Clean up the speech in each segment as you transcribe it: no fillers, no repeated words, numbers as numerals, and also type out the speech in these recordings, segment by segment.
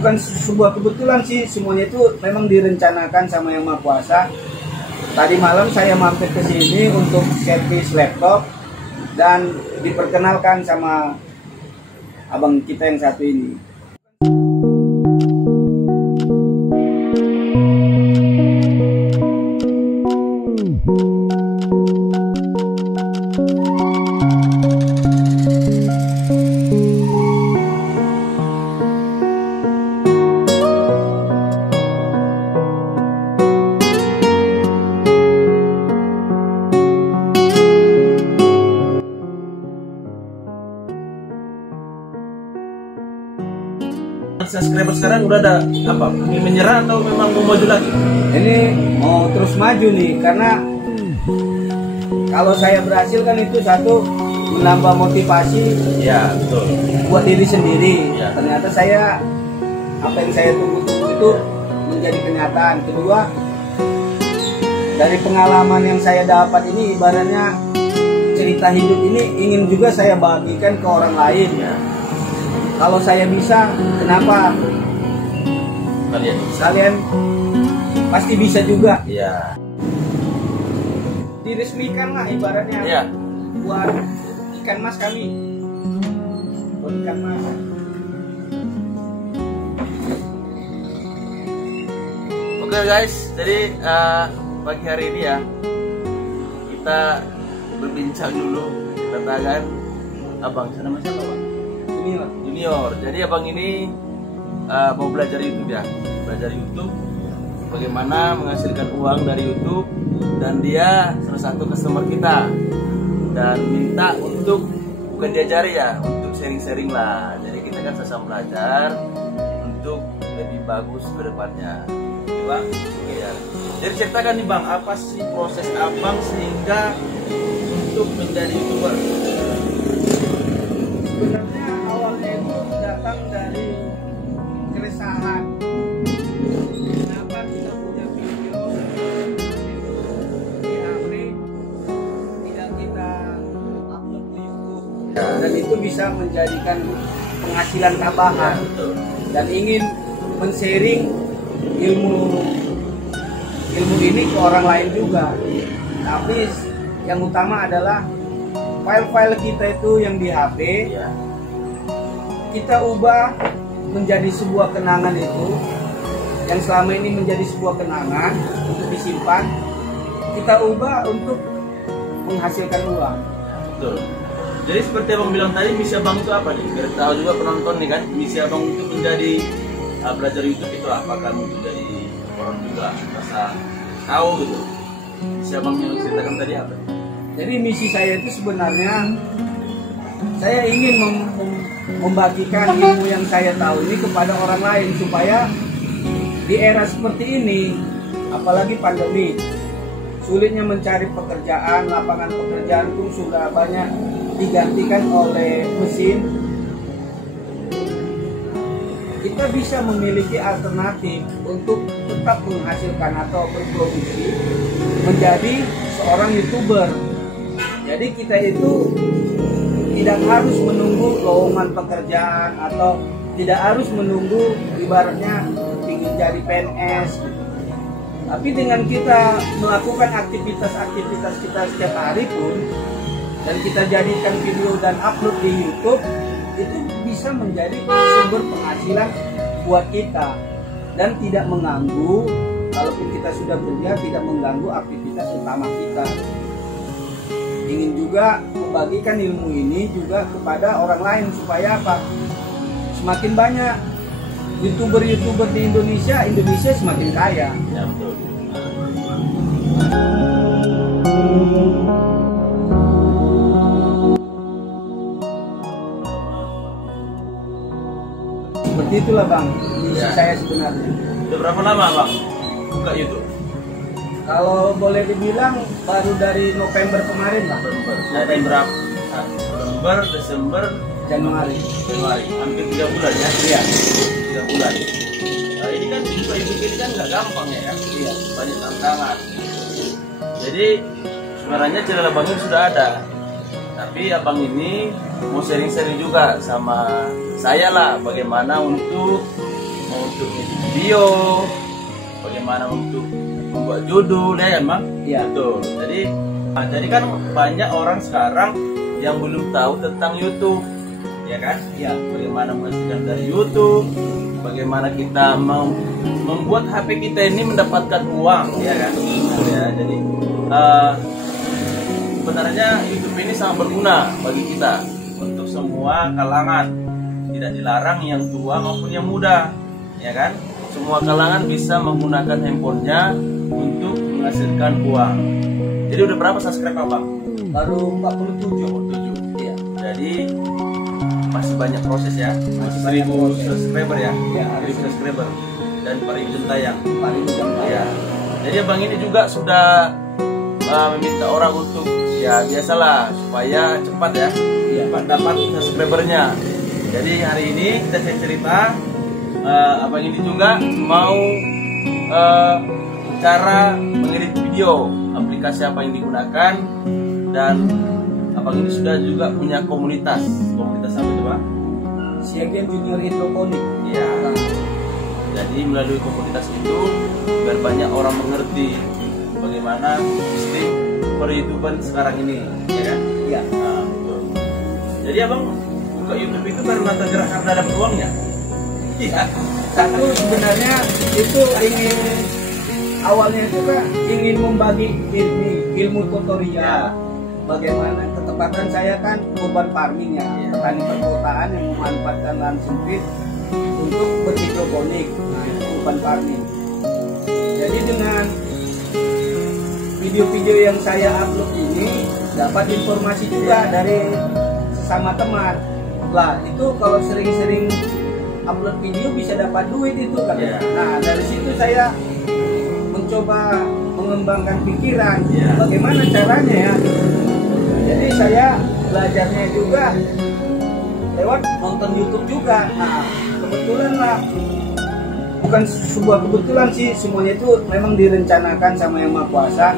Bukan sebuah kebetulan sih, semuanya itu memang direncanakan sama Yang Maha Kuasa. Tadi malam saya mampir ke sini untuk servis laptop dan diperkenalkan sama abang kita yang satu ini. Subscriber sekarang udah ada apa? Ingin menyerah atau memang mau maju lagi? Ini mau terus maju nih, karena kalau saya berhasil kan itu satu menambah motivasi Ya betul. buat diri sendiri. Ya. Ternyata saya apa yang saya tunggu-tunggu itu menjadi kenyataan. Kedua, dari pengalaman yang saya dapat ini ibaratnya cerita hidup ini ingin juga saya bagikan ke orang lain. Ya. Kalau saya bisa, kenapa kalian pasti bisa juga. Ya. Diresmikan lah ibaratnya. Ya. Buat ikan mas kami. Buat ikan mas. Oke guys, jadi pagi hari ini ya kita berbincang dulu tentang abang. Nama siapa bang? Junior. Jadi abang ini mau belajar YouTube ya, belajar YouTube, bagaimana menghasilkan uang dari YouTube, dan dia salah satu customer kita dan minta untuk bukan diajari ya, untuk sharing-sharing lah. Jadi kita kan sama belajar untuk lebih bagus ke depannya. Oke bang? Oke ya. Jadi ceritakan nih bang, apa sih proses abang sehingga untuk menjadi YouTuber? Sebenarnya awalnya itu datang dari keresahan. Kenapa kita punya video itu di HP tidak kita upload di YouTube, dan itu bisa menjadikan penghasilan tambahan. Betul. Dan ingin men-sharing ilmu ini ke orang lain juga. Tapi yang utama adalah file-file kita itu yang di HP, Ya. kita ubah menjadi sebuah kenangan itu, yang selama ini menjadi sebuah kenangan untuk disimpan, kita ubah untuk menghasilkan uang. Betul. Jadi seperti abang bilang tadi, misi abang itu apa nih? Biar tahu juga penonton nih kan, misi abang itu menjadi belajar YouTube itu apakah untuk jadi orang juga rasa tahu gitu. Misi abang yang ceritakan tadi apa? Jadi misi saya itu sebenarnya saya ingin membagikan ilmu yang saya tahu ini kepada orang lain, supaya di era seperti ini, apalagi pandemi, sulitnya mencari pekerjaan, lapangan pekerjaan pun sudah banyak digantikan oleh mesin. Kita bisa memiliki alternatif untuk tetap menghasilkan atau berproduksi menjadi seorang YouTuber. Jadi kita itu tidak harus menunggu lowongan pekerjaan atau tidak harus menunggu ibaratnya ingin jadi PNS. Tapi dengan kita melakukan aktivitas-aktivitas kita setiap hari pun, dan kita jadikan video dan upload di YouTube, itu bisa menjadi sumber penghasilan buat kita dan tidak mengganggu. Kalaupun kita sudah kerja, tidak mengganggu aktivitas utama kita. Ingin juga membagikan ilmu ini juga kepada orang lain, supaya apa? Semakin banyak YouTuber di Indonesia semakin kaya. Ya betul. Seperti itulah bang, misi Ya. saya sebenarnya. Udah berapa lama bang buka YouTube? Kalau boleh dibilang baru dari November kemarin lah. Dari berapa? November, Desember, Januari. hampir 3 bulan ya? Iya. 3 bulan. Nah, ini kan buka YouTube ini kan nggak gampang ya? Iya. Banyak tantangan. Jadi sebenarnya channel abangnya sudah ada, tapi abang ini mau sharing-sharing juga sama saya lah, bagaimana untuk video, bagaimana untuk membuat judul ya kan Bang? Iya. Betul. Jadi kan banyak orang sekarang yang belum tahu tentang YouTube, ya kan? Iya. Bagaimana menghasilkan dari YouTube, bagaimana kita mau membuat HP kita ini mendapatkan uang, ya kan? Ya, jadi sebenarnya YouTube ini sangat berguna bagi kita untuk semua kalangan, tidak dilarang yang tua maupun yang muda, ya kan? Semua kalangan bisa menggunakan handphonenya untuk menghasilkan uang. Jadi udah berapa subscriber Bang? Baru 47. Iya. Jadi masih banyak proses ya. Masih banyak 1000 proses. subscriber ya. Iya, 1000 subscriber dan 4.000 jam tayang. Paling gampang. Ya. Jadi Abang ini juga sudah meminta orang untuk ya biasalah supaya cepat ya. Iya. Cepat dapat subscribernya. Jadi hari ini kita cerita Abang ini juga mau cara mengedit video, aplikasi apa yang digunakan, dan Abang ini sudah juga punya komunitas. Komunitas apa itu Bang? Siagian Junior Hidroponik. Iya. Jadi melalui komunitas itu biar banyak orang mengerti bagaimana sistem per-YouTuber sekarang ini, ya kan? Iya. Nah, betul. Jadi Abang buka YouTube itu karena tergerak karena ada peluangnya. Iya. Satu sebenarnya itu awalnya itu kan ingin membagi ilmu tutorial. Ya. Bagaimana ketepatan saya kan urban farming ya, petani perkotaan yang memanfaatkan lahan sempit untuk berhidroponik. Nah, itu urban farming. Jadi dengan video-video yang saya upload ini dapat informasi juga dari sesama teman. Lah, itu kalau sering-sering upload video bisa dapat duit itu kan. Yeah. Nah, dari situ saya mencoba mengembangkan pikiran bagaimana caranya ya. Jadi saya belajarnya juga lewat nonton YouTube juga. Nah, kebetulan lah, bukan sebuah kebetulan sih, semuanya itu memang direncanakan sama Yang Maha Kuasa.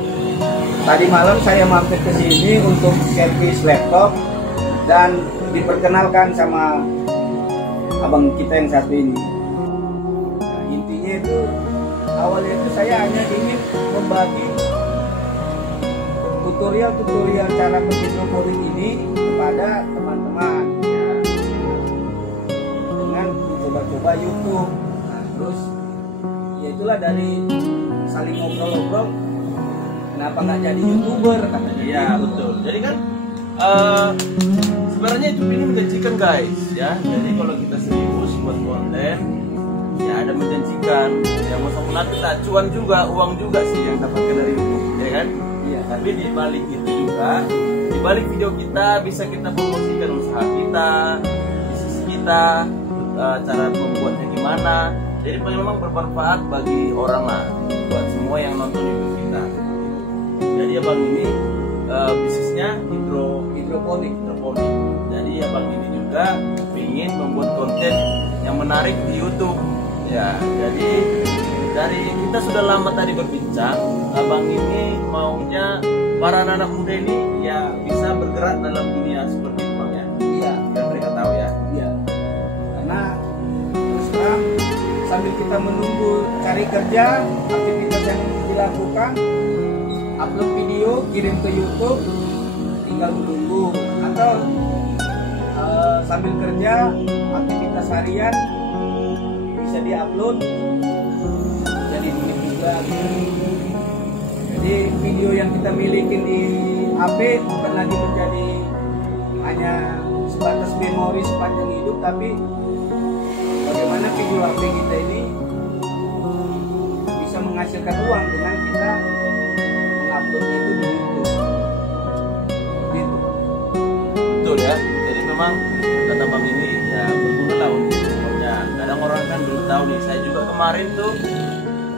Tadi malam saya mampir ke sini untuk servis laptop dan diperkenalkan sama abang kita yang satu ini. Nah, intinya itu awalnya itu saya hanya ingin membagi tutorial cara berhidroponik ini kepada teman-teman ya, dengan mencoba-coba YouTube. Nah, terus ya itulah dari saling ngobrol-ngobrol, kenapa nggak jadi YouTuber katanya. Iya betul. Jadi kan sebenarnya YouTube ini menjanjikan guys ya. Jadi kalau kita serius buat konten ya ada menjanjikan. Yang mau sama nanti lah cuan juga, uang juga sih yang dapatkan dari YouTube, ya kan? Iya. Tapi di balik itu juga, di balik video kita bisa kita promosikan usaha kita, bisnis kita, cara membuatnya gimana. Jadi memang bermanfaat bagi orang lah, buat semua yang nonton YouTube kita. Jadi abang ini bisnisnya hidroponik. Jadi abang ini juga ingin membuat konten yang menarik di YouTube. Ya, jadi dari kita sudah lama tadi berbincang, abang ini maunya para anak muda ini ya bisa bergerak dalam dunia seperti itu Bang ya. Iya. Biar mereka tahu ya. Iya. Karena terus terang sambil kita menunggu cari kerja, aktivitas yang dilakukan, upload video, kirim ke YouTube, tinggal menunggu. Atau sambil kerja, aktivitas harian bisa diupload, jadi duit juga. Jadi video yang kita miliki di HP bukan lagi menjadi hanya sebatas memori sepanjang hidup, tapi bagaimana video HP kita ini bisa menghasilkan uang dengan kita menguploadnya itu di YouTube. Gitu. Betul ya. Jadi memang kata bang ini ya berguna lah untuk semuanya. Kadang orang kan belum tahu nih. Saya juga kemarin tuh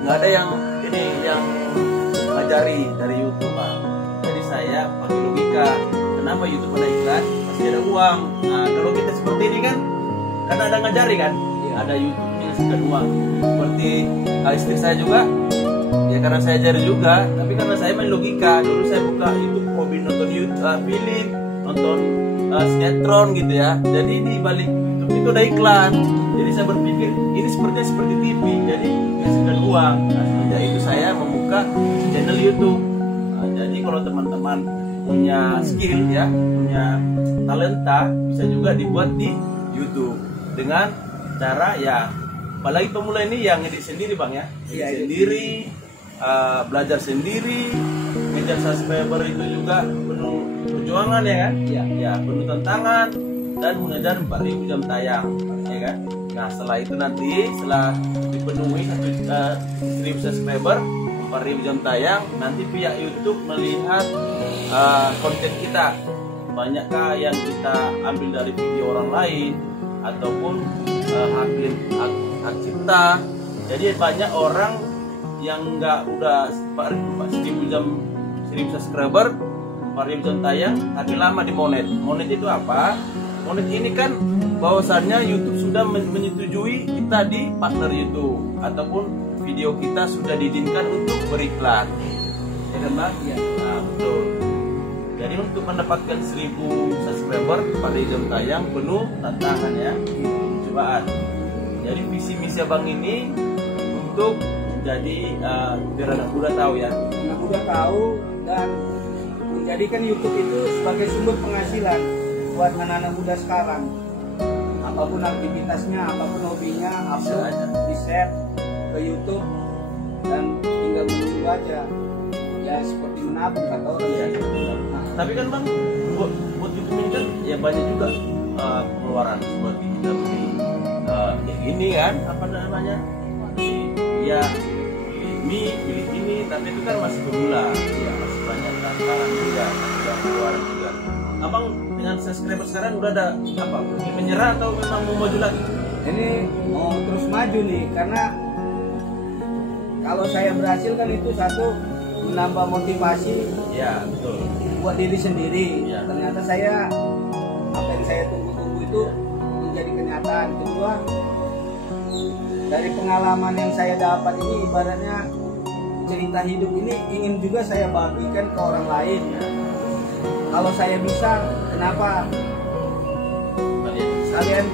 nggak ada yang ini yang ngajari dari YouTube Bang. Jadi saya pakai logika. Kenapa YouTube ada iklan? Pasti ada uang. Nah kalau kita seperti ini kan, karena ada ngajari kan, ada YouTube yang ngasihkan uang. Seperti istri saya juga, ya karena saya ajari juga. Tapi karena saya main logika. Dulu saya buka YouTube hobi nonton YouTube, film, nonton sinetron gitu ya. Jadi di balik YouTube itu ada iklan. Jadi saya berpikir ini sepertinya seperti TV, jadi menghasilkan uang. Nah, semenjak itu saya membuka channel YouTube. Nah, jadi kalau teman-teman punya skill ya, punya talenta, bisa juga dibuat di YouTube dengan cara ya, apalagi pemula ini yang ngedit sendiri bang ya, edit sendiri, belajar sendiri, ngejar subscriber itu juga penuh perjuangan ya kan, ya penuh tantangan dan mengejar 4.000 jam tayang ya kan. Nah setelah itu nanti setelah dipenuhi 1.000 subscriber, 4.000 jam tayang, nanti pihak YouTube melihat konten kita banyakkah yang kita ambil dari video orang lain ataupun hak cipta. Jadi banyak orang yang nggak udah 4.000 jam 1.000 subscriber, 4.000 jam tayang tapi lama di monet. Monet itu apa? Monet ini kan bahwasannya YouTube sudah menyetujui kita di partner YouTube ataupun video kita sudah diizinkan untuk beriklan. Ya kan Bang? Ya. Nah, betul. Jadi untuk mendapatkan 1.000 subscriber pada jam tayang penuh tantangan ya, cobaan. Jadi visi misi Abang ini untuk jadi biar anak muda tahu ya. Anak muda tahu dan menjadikan YouTube itu sebagai sumber penghasilan buat anak-anak muda sekarang. Apapun aktivitasnya, apapun hobinya, upload, di-share ke YouTube dan tinggal menunggu aja. Ya seperti menabung kata orang ya. Tapi kan Bang, buat YouTube ini kan ya banyak juga pengeluaran seperti kita beli yang ini kan, apa namanya? Ya mie, pilih ini, tapi itu kan masih pemula, ya masih banyak tantangan juga, masih pengeluaran juga. Abang dengan subscriber sekarang udah ada apa? Menyerah atau memang mau maju lagi? Ini mau terus maju nih, karena kalau saya berhasil kan itu satu menambah motivasi. Ya betul. Buat diri sendiri. Ya. Ternyata saya apa yang saya tunggu-tunggu itu menjadi kenyataan. Kedua, dari pengalaman yang saya dapat ini ibaratnya cerita hidup ini ingin juga saya bagikan ke orang lain. Kalau saya bisa, kenapa kalian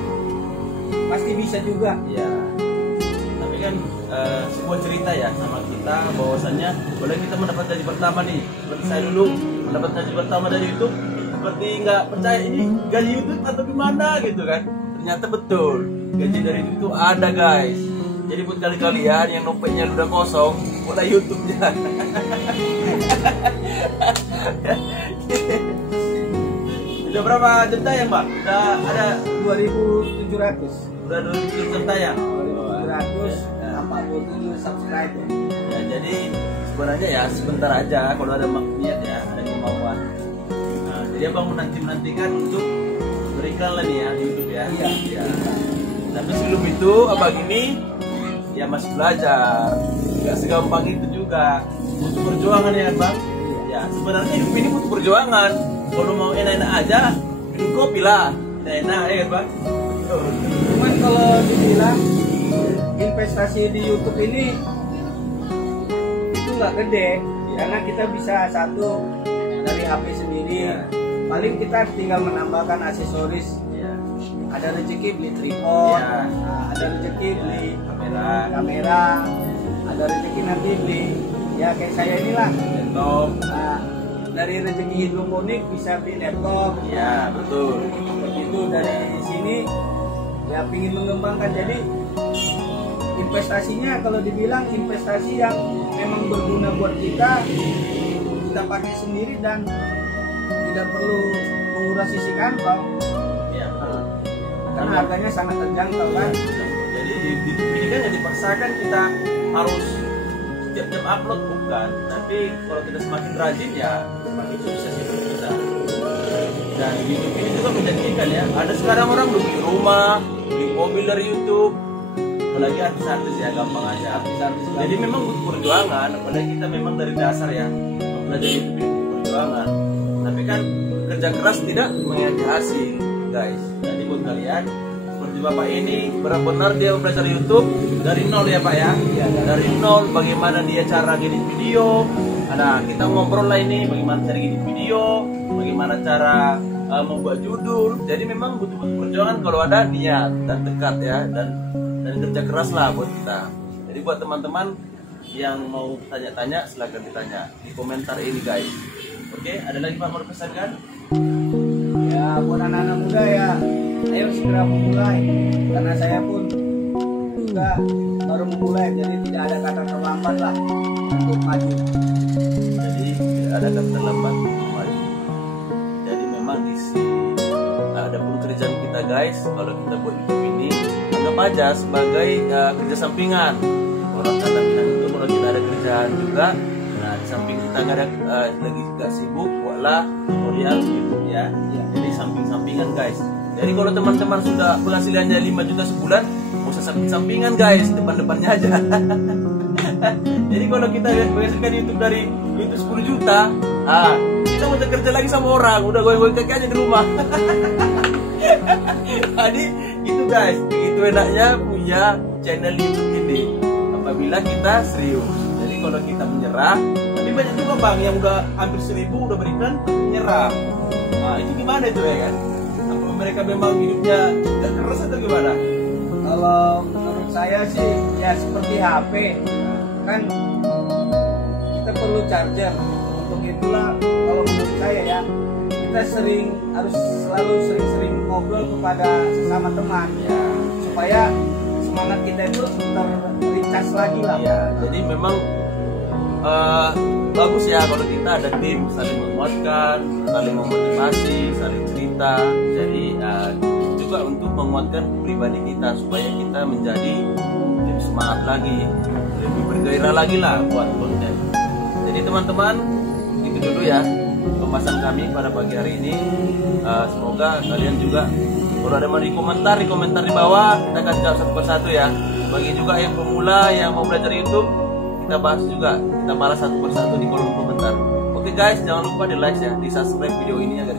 pasti bisa juga. Ya. Tapi kan sebuah cerita ya sama kita bahwasannya boleh kita mendapat gaji pertama nih. Seperti saya dulu mendapat gaji pertama dari YouTube, seperti nggak percaya ini gaji YouTube atau gimana gitu kan. Ternyata betul gaji dari itu ada guys. Jadi buat kalian yang dompetnya udah kosong, mulai YouTube-nya. Udah berapa jam tayang Bang? Udah ada 2.700. Udah 2.000 jam tayang. 2.747 subscriber. Ya, jadi sebenarnya ya sebentar aja kalau ada niat ya, ada kemauan. Nah, jadi Abang menantikan untuk berikan lah nih ya di YouTube ya. Iya. Tapi sebelum itu Abang ini ya masih belajar, nggak segampang itu juga, butuh perjuangan ya Bang. Ya sebenarnya hidup ini butuh perjuangan. Kalau mau enak-enak aja minum kopi lah, enak ya Bang. Cuman kalau dibilang investasi di YouTube ini itu nggak gede, karena kita bisa satu dari HP sendiri. Paling kita tinggal menambahkan aksesoris. Ada rezeki beli tripod, ada rezeki beli kamera, ada rezeki nanti beli ya kayak saya inilah laptop. Dari rezeki hidroponik bisa beli laptop. Ya betul. Begitu dari sini ya pingin mengembangkan. Jadi investasinya kalau dibilang investasi yang memang berguna buat kita pakai sendiri dan tidak perlu menguras sisi kantong. Karena harganya sangat terjangkau kan. Jadi di ini kan yang dipaksakan kita harus setiap jam upload bukan, tapi kalau kita semakin rajin ya semakin sukses hidup kita. Dan YouTube ini juga menjanjikan ya. Ada sekarang orang beli rumah, beli mobil dari YouTube, apalagi artis-artis ya gampang aja. Artis-artis. Jadi memang butuh perjuangan, apalagi kita memang dari dasar ya belajar YouTube ini butuh perjuangan. Tapi kan kerja keras tidak mengkhianati hasil, guys. Jadi buat kalian seperti Bapak ini benar-benar dia belajar YouTube dari nol ya Pak ya. Dari nol bagaimana dia cara edit video. Ada kita ngobrol lah ini bagaimana cara edit video, bagaimana cara membuat judul. Jadi memang butuh perjuangan kalau ada niat dan tekad ya, dan kerja keras lah buat kita. Jadi buat teman-teman yang mau tanya-tanya silahkan ditanya di komentar ini guys. Oke, ada lagi Pak mau pesan kan? Ya buat anak-anak muda ya, ayo segera memulai, karena saya pun juga baru memulai, jadi tidak ada kata terlambat lah untuk maju. Jadi tidak ada kata terlambat untuk maju. Jadi memang ada pun kerjaan kita guys, kalau kita buat YouTube ini anggap aja sebagai kerja sampingan. Orang kata bilang itu kalau kita ada kerjaan juga, nah di samping kita nggak ada lagi gak sibuk, buatlah tutorial YouTube ya. Jadi samping-sampingan guys. Jadi kalau teman-teman sudah penghasilannya 5 juta sebulan, nggak usah samping-sampingan guys, depan-depannya aja. Jadi kalau kita menghasilkan YouTube dari YouTube 10 juta, kita mau kerja lagi sama orang, udah goyang-goyang kaki aja di rumah. Jadi gitu guys, begitu enaknya punya channel YouTube ini apabila kita serius. Jadi kalau kita menyerah, tapi banyak juga bang yang udah hampir 1000 udah berikan menyerah. Nah itu gimana itu ya kan? Apa mereka memang hidupnya gak keras atau gimana? Kalau menurut saya sih ya seperti HP kan, kita perlu charger. Untuk itulah kalau menurut saya ya, kita harus selalu sering-sering ngobrol kepada sesama teman ya, supaya semangat kita itu tercas lagi lah ya. Jadi memang bagus ya kalau kita ada tim, saling menguatkan, saling memotivasi, saling cerita. Jadi juga untuk menguatkan pribadi kita supaya kita menjadi lebih semangat lagi, lebih bergairah lagi lah buat konten. Jadi teman-teman, itu dulu ya pembahasan kami pada pagi hari ini. Semoga kalian juga kalau ada mau di komentar di bawah, kita akan jawab satu persatu ya. Bagi juga yang pemula yang mau belajar YouTube, kita bahas juga, kita balas satu persatu di kolom komentar. Oke guys, jangan lupa di like ya, di subscribe video ini agar